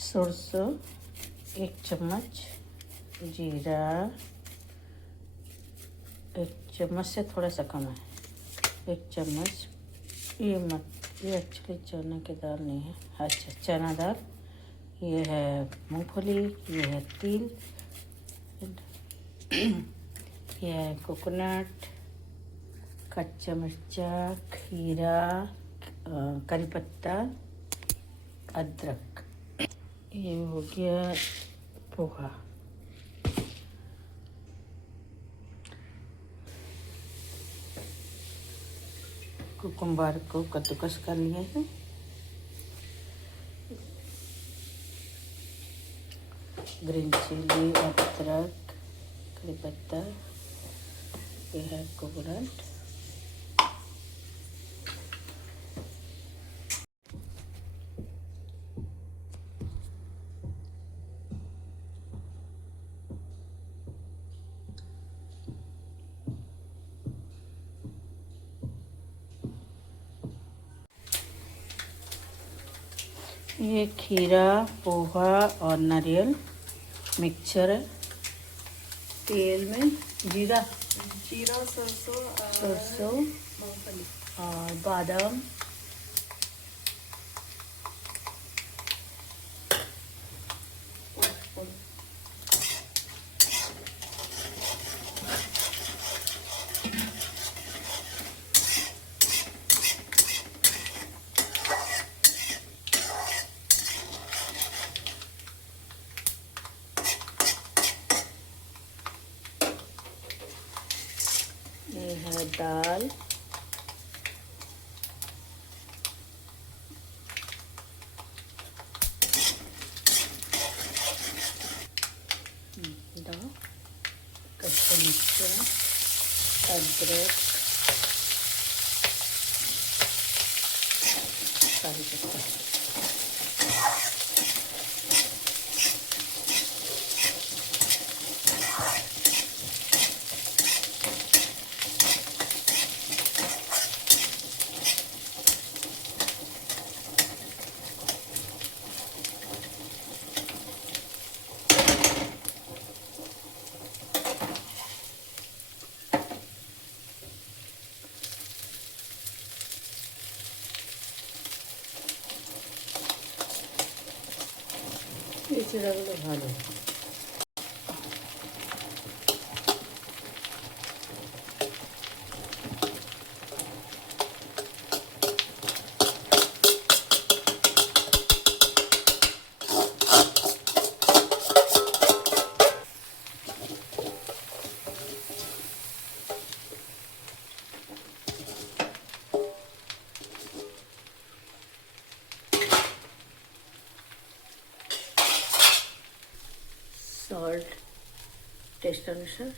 सरसों 1 चम्मच, जीरा 1 चम्मच से थोड़ा सा कम है, 1 चम्मच। ये एक्चुअली चना की दाल नहीं है, अच्छा चना दाल। ये है मूंगफली, ये है तिल, ये है कोकोनट, कच्चा मिर्चा, खीरा, करी पत्ता, अदरक। ये हो गया पोहा। कुकुम्बर को कद्दूकस कर लिया है। ग्रीन चिली, अदरक, करी पत्ता, ये है कोकोनट। ये खीरा, पोहा और नारियल मिक्सचर है। तेल में जीरा, सरसों मूंगफली और बादाम, ये है दाल, कच्चा मिर्चा, अदरक, करी पत्ता। এই চিড়াগুলো ভালো। सॉल्ट टेस्ट अनुसार,